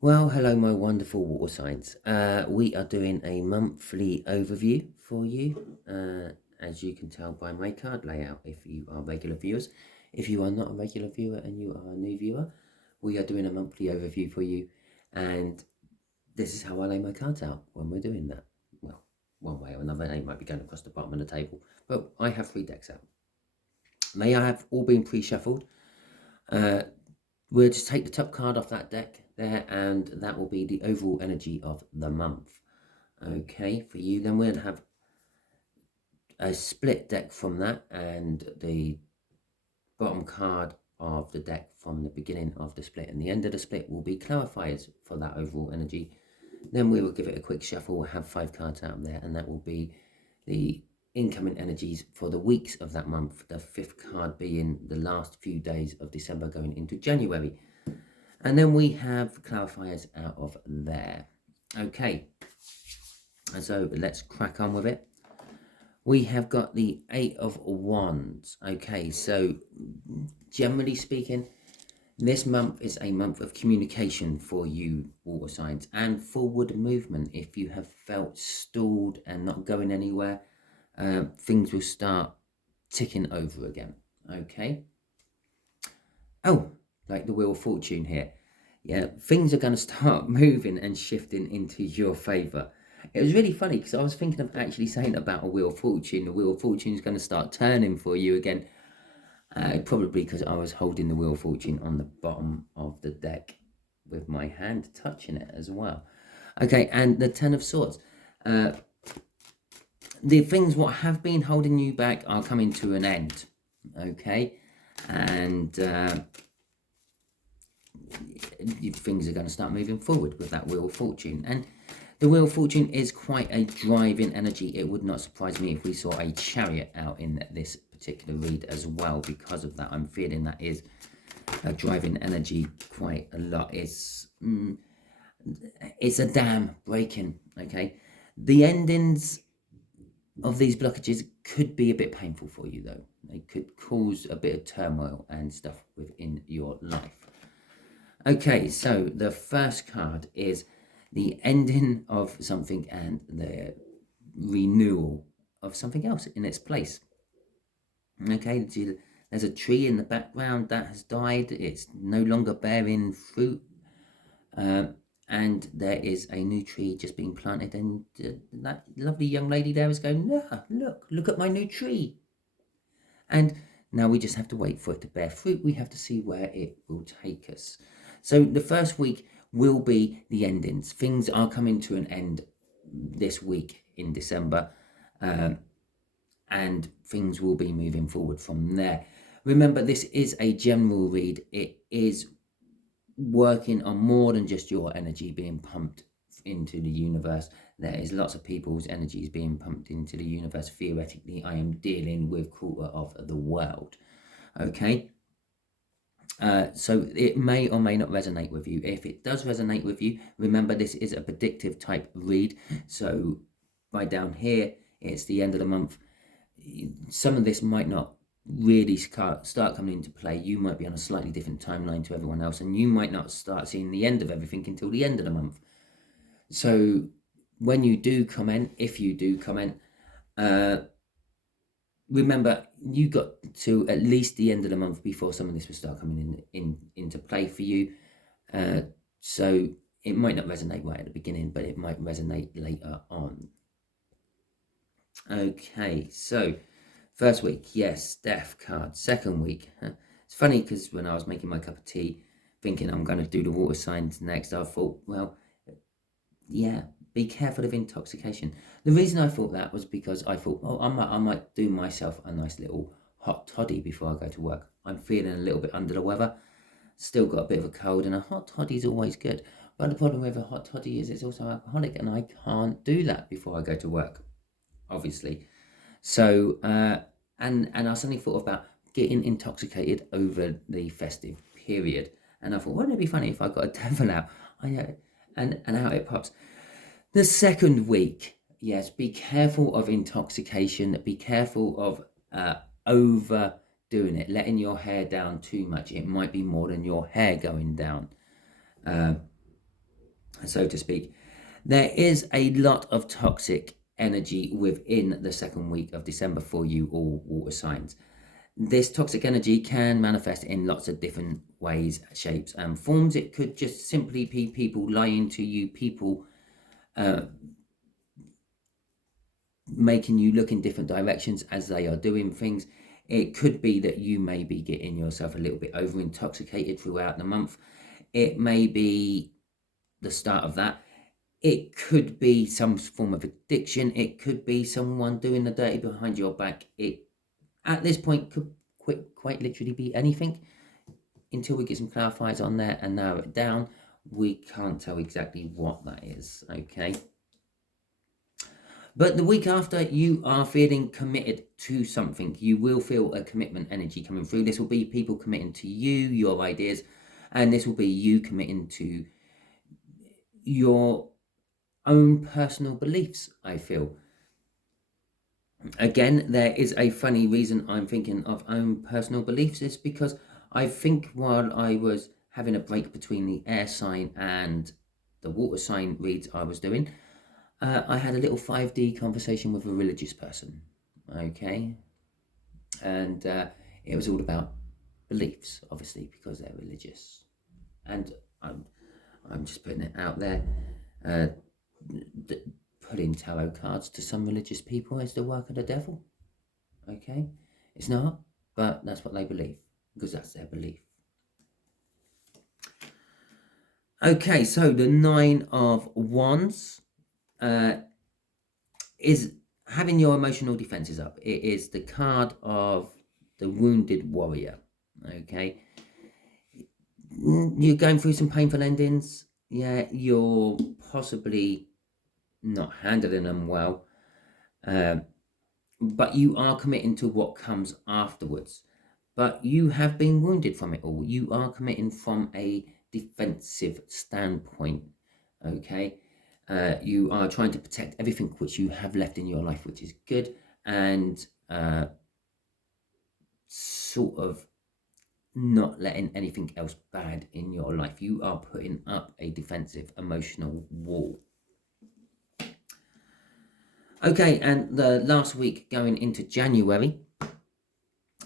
Well, hello, my wonderful water signs. We are doing a monthly overview for you, as you can tell by my card layout if you are regular viewers. If you are not a regular viewer and you are a new viewer, we are doing a monthly overview for you, and this is how I lay my cards out when we're doing that. Well, one way or another, they might be going across the bottom of the table, but I have 3 decks out. They have all been pre-shuffled. We'll just take the top card off that deck there, and that will be the overall energy of the month. Okay, for you, then we'll have a split deck from that, and the bottom card of the deck from the beginning of the split and the end of the split will be clarifiers for that overall energy. Then we will give it a quick shuffle. We'll have 5 cards out there, and that will be the incoming energies for the weeks of that month, the 5th card being the last few days of December going into January. And then we have clarifiers out of there. Okay, and so let's crack on with it. We have got the 8 of Wands. Okay, so generally speaking, this month is a month of communication for you, water signs, and forward movement. If you have felt stalled and not going anywhere, things will start ticking over again. Okay. Oh, like the Wheel of Fortune here. Yeah, things are going to start moving and shifting into your favour. It was really funny because I was thinking of actually saying about a Wheel of Fortune. The Wheel of Fortune is going to start turning for you again. Probably because I was holding the Wheel of Fortune on the bottom of the deck with my hand touching it as well. Okay, and the Ten of Swords. The things what have been holding you back are coming to an end. Okay, and things are going to start moving forward with that Wheel of Fortune. And the Wheel of Fortune is quite a driving energy. It would not surprise me if we saw a Chariot out in this particular read as well. Because of that, I'm feeling that is a driving energy quite a lot. It's a dam breaking. Okay, the endings of these blockages could be a bit painful for you, though. They could cause a bit of turmoil and stuff within your life. Okay, so the first card is the ending of something and the renewal of something else in its place. Okay, there's a tree in the background that has died. It's no longer bearing fruit. And there is a new tree just being planted, and that lovely young lady there is going, "Ah, look at my new tree." And now we just have to wait for it to bear fruit. We have to see where it will take us. So the first week will be the endings. Things are coming to an end this week in December, and things will be moving forward from there. Remember, this is a general read. It is working on more than just your energy being pumped into the universe. There is lots of people's energies being pumped into the universe. Theoretically, I am dealing with quarter of the world. Okay, so it may or may not resonate with you. If it does resonate with you, remember this is a predictive type read. So by down here, it's the end of the month. Some of this might not really start coming into play. You might be on a slightly different timeline to everyone else, and you might not start seeing the end of everything until the end of the month. So when you do comment, if you do comment, remember you got to at least the end of the month before some of this will start coming into play for you. So it might not resonate right at the beginning, but it might resonate later on. Okay, so first week, yes, death card. Second week, it's funny because when I was making my cup of tea, thinking I'm going to do the water signs next, I thought, well, yeah, be careful of intoxication. The reason I thought that was because I thought, oh, I might do myself a nice little hot toddy before I go to work. I'm feeling a little bit under the weather, still got a bit of a cold, and a hot toddy is always good. But the problem with a hot toddy is it's also alcoholic, and I can't do that before I go to work, obviously. So, and I suddenly thought about getting intoxicated over the festive period, and I thought, wouldn't it be funny if I got a devil out? And out it pops. The second week, yes, be careful of intoxication. Be careful of overdoing it, letting your hair down too much. It might be more than your hair going down. so to speak. There is a lot of toxic energy within the second week of December for you all water signs. This toxic energy can manifest in lots of different ways, shapes and forms. It could just simply be people lying to you, people making you look in different directions as they are doing things. It could be that you may be getting yourself a little bit over intoxicated throughout the month. It may be the start of that. It could be some form of addiction. It could be someone doing the dirty behind your back. It, at this point, could quite literally be anything. Until we get some clarifiers on there and narrow it down, we can't tell exactly what that is, okay? But the week after, you are feeling committed to something. You will feel a commitment energy coming through. This will be people committing to you, your ideas, and this will be you committing to your own personal beliefs, I feel. Again, there is a funny reason I'm thinking of own personal beliefs. Is because I think while I was having a break between the air sign and the water sign reads I was doing, I had a little 5D conversation with a religious person, okay? And it was all about beliefs, obviously, because they're religious. And I'm just putting it out there. Pulling tarot cards to some religious people is the work of the devil, okay? It's not, but that's what they believe, because that's their belief. Okay, so the Nine of Wands is having your emotional defenses up. It is the card of the wounded warrior, okay? You're going through some painful endings. Yeah, you're possibly not handling them well, but you are committing to what comes afterwards. But you have been wounded from it all. You are committing from a defensive standpoint, okay? You are trying to protect everything which you have left in your life, which is good, and sort of not letting anything else bad in your life. You are putting up a defensive emotional wall. Okay, and the last week going into January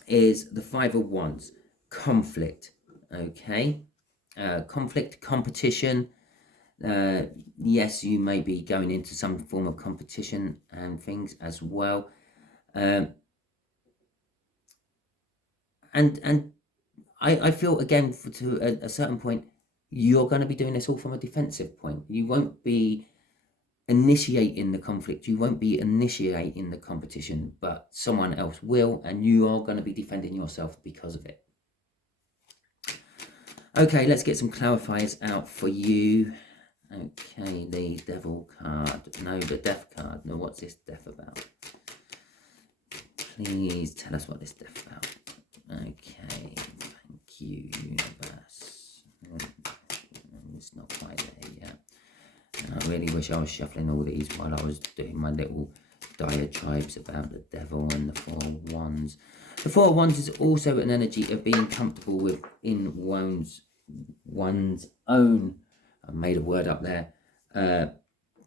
is the Five of Wands, conflict, okay? Conflict, competition. Yes, you may be going into some form of competition and things as well. And I feel, again, to a certain point, you're going to be doing this all from a defensive point. You won't be initiating the conflict, you won't be initiating the competition, but someone else will, and you are going to be defending yourself because of it. Okay, let's get some clarifiers out for you. Okay, the devil card. No, the death card. No, what's this death about? Please tell us what this death about. Okay, thank you, universe. It's not quite there yet. And I really wish I was shuffling all these while I was doing my little diatribes about the devil and the Four of Wands. The Four of Wands is also an energy of being comfortable within one's own, I made a word up there,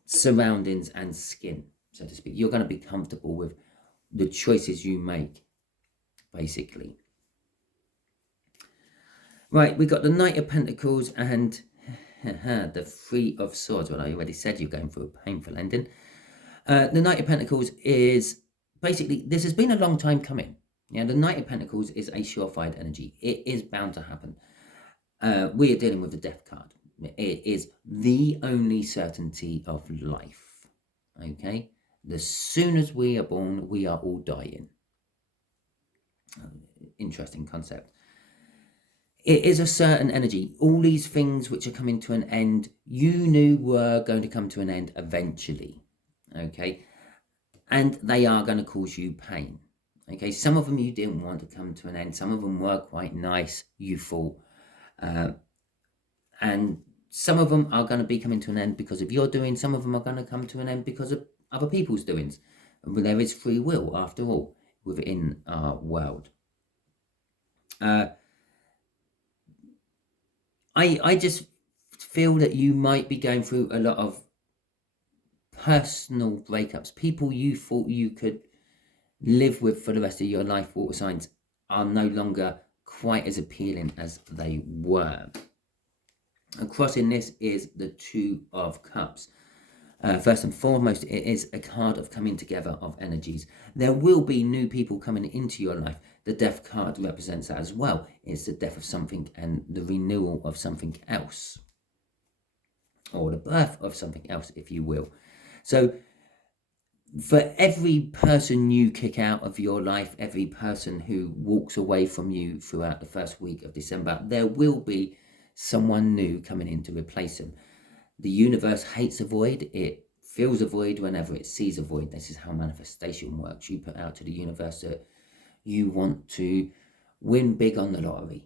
surroundings and skin, so to speak. You're going to be comfortable with the choices you make, basically. Right, we got the Knight of Pentacles and the Three of Swords. Well, I already said you're going through a painful ending. The Knight of Pentacles is basically, this has been a long time coming. Yeah, the Knight of Pentacles is a surefire energy. It is bound to happen. We are dealing with the Death card. It is the only certainty of life. Okay? As soon as we are born, we are all dying. Interesting concept. It is a certain energy. All these things which are coming to an end, you knew were going to come to an end eventually. Okay? And they are going to cause you pain. Okay? Some of them you didn't want to come to an end. Some of them were quite nice, you thought. And some of them are going to be coming to an end because of your doing. Some of them are going to come to an end because of other people's doings. There is free will, after all, within our world. I just feel that you might be going through a lot of personal breakups. People you thought you could live with for the rest of your life, water signs, are no longer quite as appealing as they were. And crossing this is the Two of Cups. First and foremost, it is a card of coming together of energies. There will be new people coming into your life. The Death card represents that as well. It's the death of something and the renewal of something else, or the birth of something else, if you will. So for every person you kick out of your life, every person who walks away from you throughout the first week of December, there will be someone new coming in to replace them. The universe hates a void. It feels a void whenever it sees a void. This is how manifestation works. You put out to the universe that you want to win big on the lottery.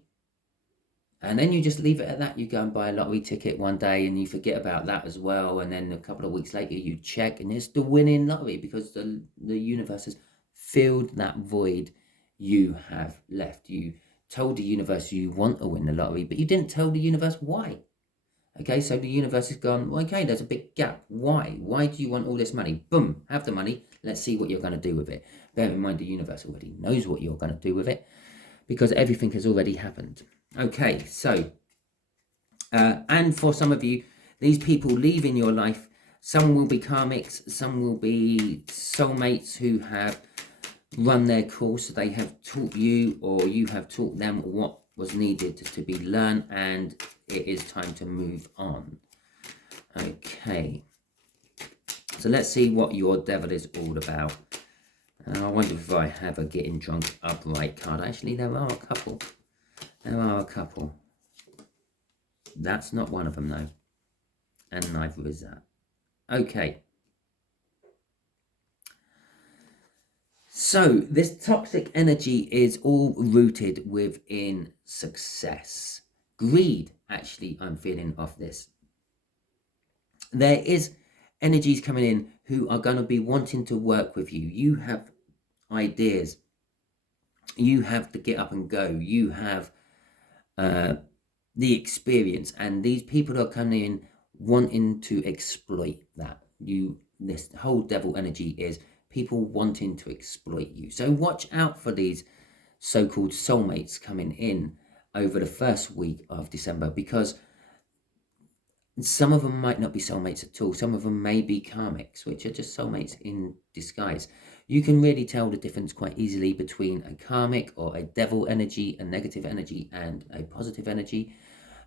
And then you just leave it at that. You go and buy a lottery ticket one day and you forget about that as well. And then a couple of weeks later you check and it's the winning lottery, because the universe has filled that void you have left. You told the universe you want to win the lottery, but you didn't tell the universe why. Okay, so the universe has gone, okay, there's a big gap. Why? Why do you want all this money? Boom, have the money. Let's see what you're going to do with it. Bear in mind, the universe already knows what you're going to do with it, because everything has already happened. Okay, so, and for some of you, these people leaving your life, some will be karmics, some will be soulmates who have run their course. They have taught you, or you have taught them what was needed to be learned, and it is time to move on. Okay, so let's see what your devil is all about. I wonder if I have a getting drunk upright card. Actually, there are a couple. There are a couple. That's not one of them, though. And neither is that. Okay. So this toxic energy is all rooted within success. Greed, actually, I'm feeling off this. There is energies coming in who are going to be wanting to work with you. You have ideas. You have to get up and go. You have the experience, and these people are coming in wanting to exploit that. This whole devil energy is people wanting to exploit you. So watch out for these so-called soulmates coming in over the first week of December, because some of them might not be soulmates at all. Some of them may be karmics, which are just soulmates in disguise. You can really tell the difference quite easily between a karmic or a devil energy, a negative energy, and a positive energy.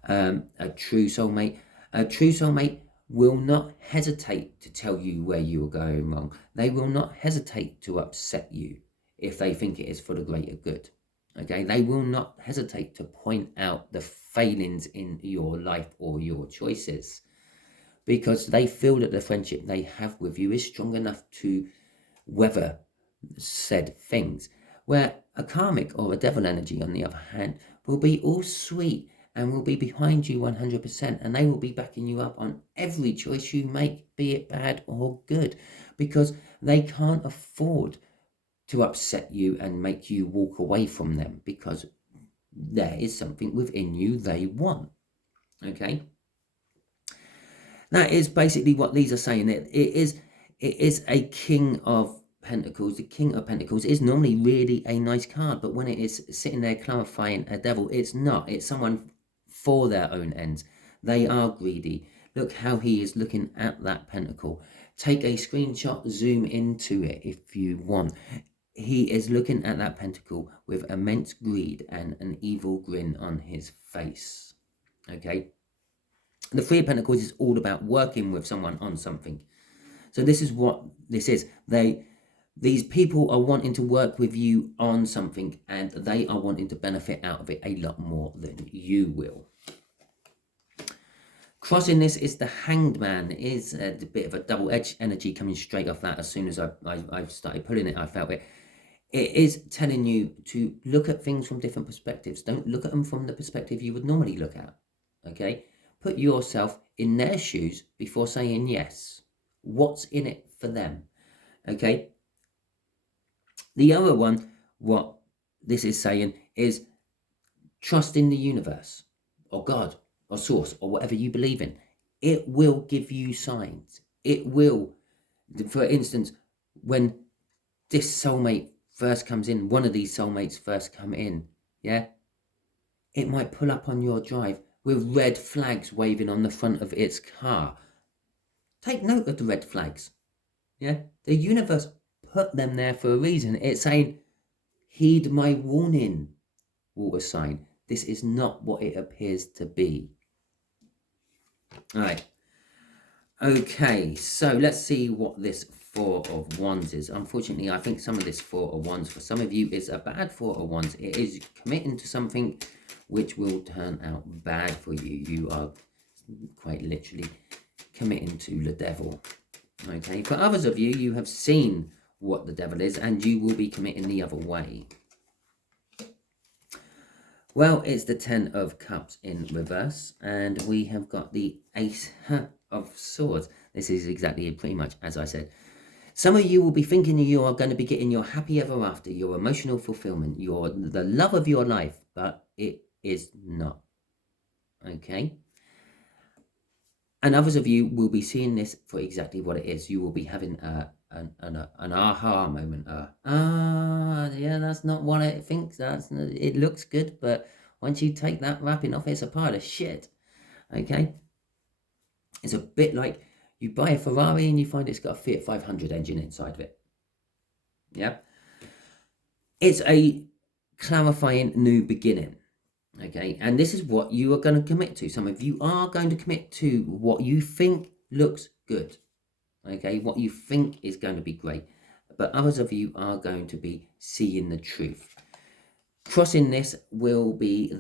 A true soulmate. A true soulmate will not hesitate to tell you where you are going wrong. They will not hesitate to upset you if they think it is for the greater good. Okay, they will not hesitate to point out the failings in your life or your choices, because they feel that the friendship they have with you is strong enough to weather said things. Where a karmic or a devil energy, on the other hand, will be all sweet and will be behind you 100%, and they will be backing you up on every choice you make, be it bad or good, because they can't afford to upset you and make you walk away from them, because there is something within you they want. Okay, that is basically what these are saying. It is a King of Pentacles. The King of Pentacles is normally really a nice card, but when it is sitting there clarifying a devil, it's not. It's someone for their own ends. They are greedy. Look how he is looking at that pentacle. Take a screenshot, zoom into it if you want. He is looking at that pentacle with immense greed and an evil grin on his face. Okay. The Three of Pentacles is all about working with someone on something. So this is what this is. These people are wanting to work with you on something, and they are wanting to benefit out of it a lot more than you will. Crossing this is the Hanged Man. It is a bit of a double-edged energy coming straight off that. As soon as I started pulling it, I felt it. It is telling you to look at things from different perspectives. Don't look at them from the perspective you would normally look at. Okay? Put yourself in their shoes before saying yes. What's in it for them? Okay? The other one, what this is saying is trust in the universe, or God, or source or whatever you believe in, it will give you signs. It will, for instance, when this soulmate first comes in, one of these soulmates first come in, yeah, it might pull up on your drive with red flags waving on the front of its car. Take note of the red flags. Yeah, the universe put them there for a reason. It's saying, heed my warning, water sign. This is not what it appears to be. All right. Okay, so let's see what this Four of Wands is. Unfortunately, I think some of this Four of Wands for some of you is a bad Four of Wands. It is committing to something which will turn out bad for you. You are quite literally committing to the devil. Okay, for others of you, you have seen what the devil is and you will be committing the other way. Well, it's the Ten of Cups in reverse, and we have got the Ace of Swords. This is exactly pretty much as I said. Some of you will be thinking you are going to be getting your happy ever after, your emotional fulfillment, the love of your life, but it is not. Okay? And others of you will be seeing this for exactly what it is. You will be having an aha moment. Yeah, that's not what it thinks. It looks good, but once you take that wrapping off, it's a pile of shit. Okay? It's a bit like you buy a Ferrari and you find it's got a Fiat 500 engine inside of it. Yeah? It's a clarifying new beginning. Okay, and this is what you are going to commit to. Some of you are going to commit to what you think looks good. Okay, what you think is going to be great. But others of you are going to be seeing the truth. Crossing this will be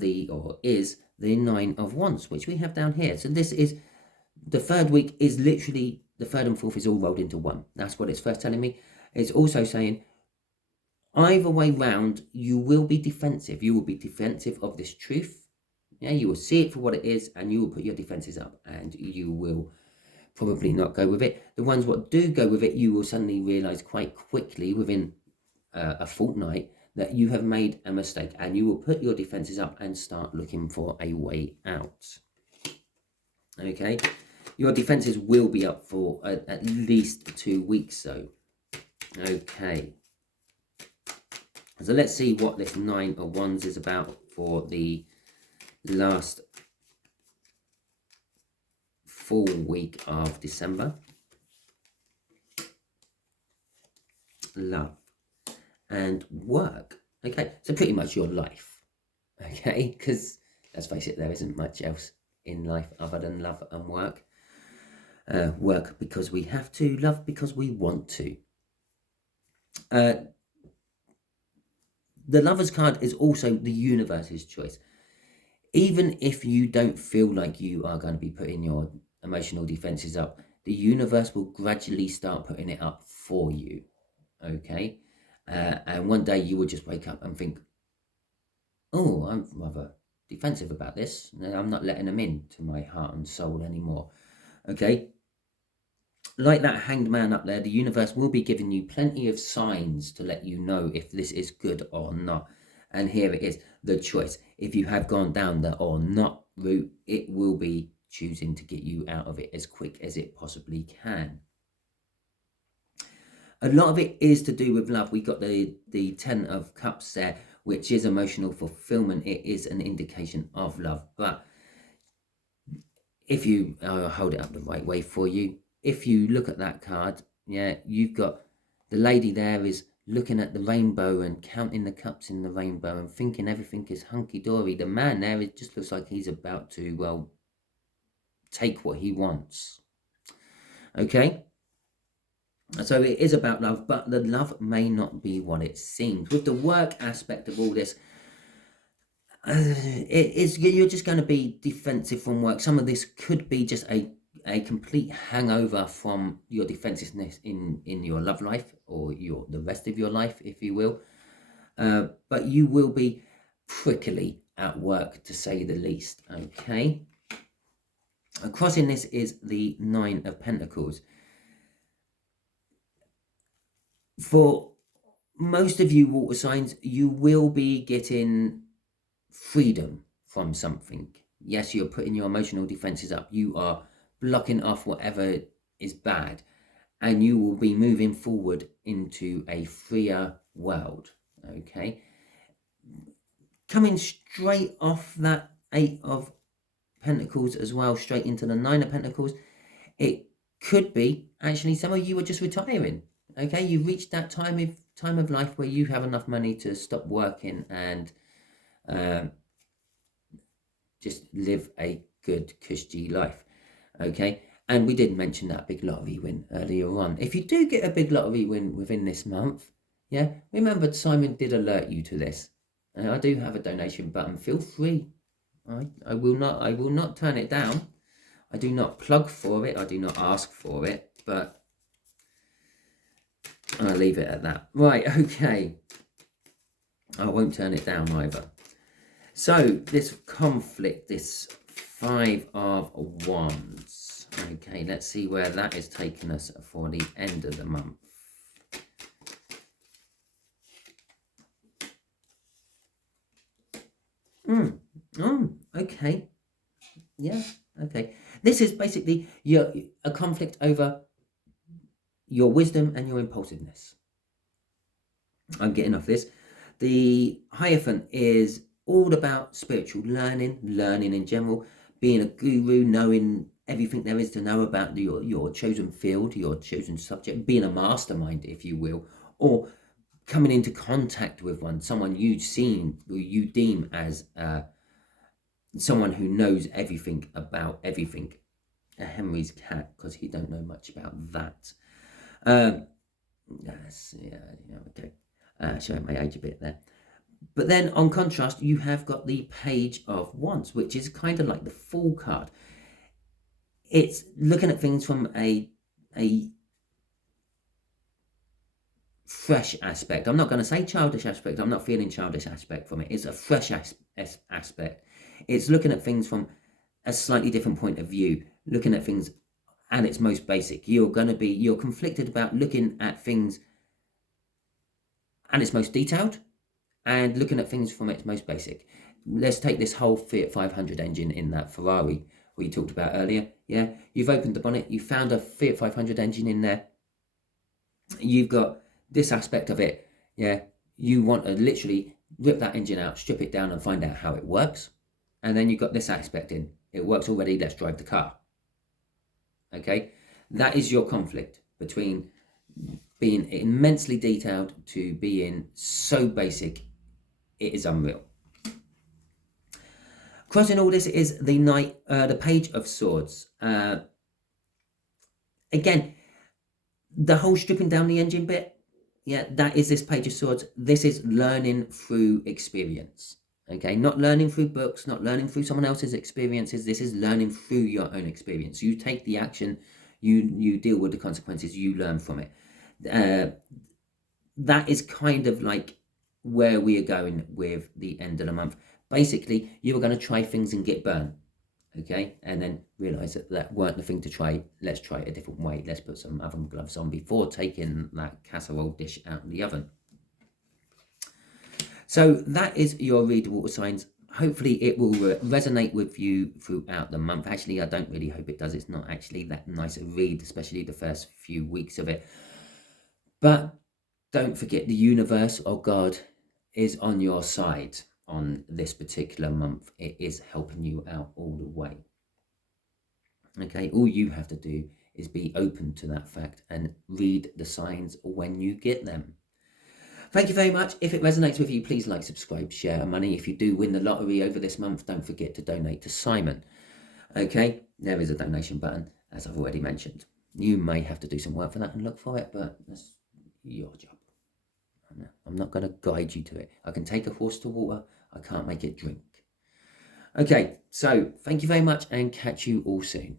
is the Nine of Wands, which we have down here. So this is, the third week is literally, the third and fourth is all rolled into one. That's what it's first telling me. It's also saying, either way round, you will be defensive. You will be defensive of this truth. Yeah, you will see it for what it is, and you will put your defenses up, and you will probably not go with it. The ones what do go with it, you will suddenly realize quite quickly within a fortnight that you have made a mistake, and you will put your defenses up and start looking for a way out. Okay, your defenses will be up for at least 2 weeks though. Okay. So let's see what this Nine of Wands is about for the last full week of December. Love and work. Okay, so pretty much your life. Okay, because let's face it, there isn't much else in life other than love and work. Work because we have to, love because we want to. The Lover's card is also the universe's choice. Even if you don't feel like you are going to be putting your emotional defenses up, the universe will gradually start putting it up for you. Okay? And one day you will just wake up and think, oh, I'm rather defensive about this. I'm not letting them into my heart and soul anymore. Okay? Like that Hanged Man up there, the universe will be giving you plenty of signs to let you know if this is good or not. And here it is, the choice. If you have gone down the or not route, it will be choosing to get you out of it as quick as it possibly can. A lot of it is to do with love. We got the Ten of Cups there, which is emotional fulfillment. It is an indication of love. But if you hold it up the right way for you, if you look at that card, yeah, you've got the lady there is looking at the rainbow and counting the cups in the rainbow and thinking everything is hunky-dory. The man there, it just looks like he's about to, well, take what he wants. Okay? So it is about love, but the love may not be what it seems. With the work aspect of all this, you're just going to be defensive from work. Some of this could be just a complete hangover from your defensiveness in your love life or the rest of your life, if you will. But you will be prickly at work, to say the least. Okay. Crossing this is the Nine of Pentacles. For most of you water signs, you will be getting freedom from something. Yes, you're putting your emotional defenses up. You are blocking off whatever is bad, and you will be moving forward into a freer world. Okay, coming straight off that Eight of Pentacles as well, straight into the Nine of Pentacles. It could be actually some of you are just retiring. Okay, you've reached that time of life where you have enough money to stop working and just live a good cushy life. Okay, and we did mention that big lottery win earlier on. If you do get a big lottery win within this month, yeah, remember Simon did alert you to this. And I do have a donation button. Feel free. I will not turn it down. I do not plug for it. I do not ask for it, but I'll leave it at that. Right, okay. I won't turn it down either. So this conflict, this Five of Wands. Okay, let's see where that is taking us for the end of the month. Okay. Yeah, okay. This is basically a conflict over your wisdom and your impulsiveness. I'm getting off this. The Hierophant is all about spiritual learning in general, being a guru, knowing everything there is to know about your chosen field, your chosen subject, being a mastermind, if you will, or coming into contact with someone you've seen, who you deem as someone who knows everything about everything. Henry's cat, because he don't know much about that. Okay. Showing my age a bit there. But then on contrast, you have got the Page of Wands, which is kind of like the Fool card. It's looking at things from a fresh aspect. I'm not going to say childish aspect. I'm not feeling childish aspect from it. It's a fresh aspect. It's looking at things from a slightly different point of view, looking at things at its most basic. You're conflicted about looking at things at its most detailed and looking at things from its most basic. Let's take this whole Fiat 500 engine in that Ferrari we talked about earlier. Yeah, you've opened the bonnet, you found a Fiat 500 engine in there. You've got this aspect of it. Yeah, you want to literally rip that engine out, strip it down and find out how it works. And then you've got this aspect in. It works already, let's drive the car. Okay, that is your conflict between being immensely detailed to being so basic it is unreal. Crossing all this is the Page of Swords. Again, the whole stripping down the engine bit, yeah, that is this Page of Swords. This is learning through experience. Okay, not learning through books, not learning through someone else's experiences. This is learning through your own experience. You take the action, you deal with the consequences, you learn from it. That is kind of like where we are going with the end of the month. Basically, you are going to try things and get burned, okay? And then realize that weren't the thing to try. Let's try it a different way. Let's put some oven gloves on before taking that casserole dish out of the oven. So that is your read water signs. Hopefully it will resonate with you throughout the month. Actually, I don't really hope it does. It's not actually that nice a read, especially the first few weeks of it. But don't forget, the universe or God is on your side on this particular month. It is helping you out all the way. Okay, all you have to do is be open to that fact and read the signs when you get them. Thank you very much. If it resonates with you, please like, subscribe, share money. If you do win the lottery over this month, don't forget to donate to Simon. Okay, there is a donation button, as I've already mentioned. You may have to do some work for that and look for it, but that's your job. I'm not going to guide you to it. I can take a horse to water. I can't make it drink. Okay, so thank you very much and catch you all soon.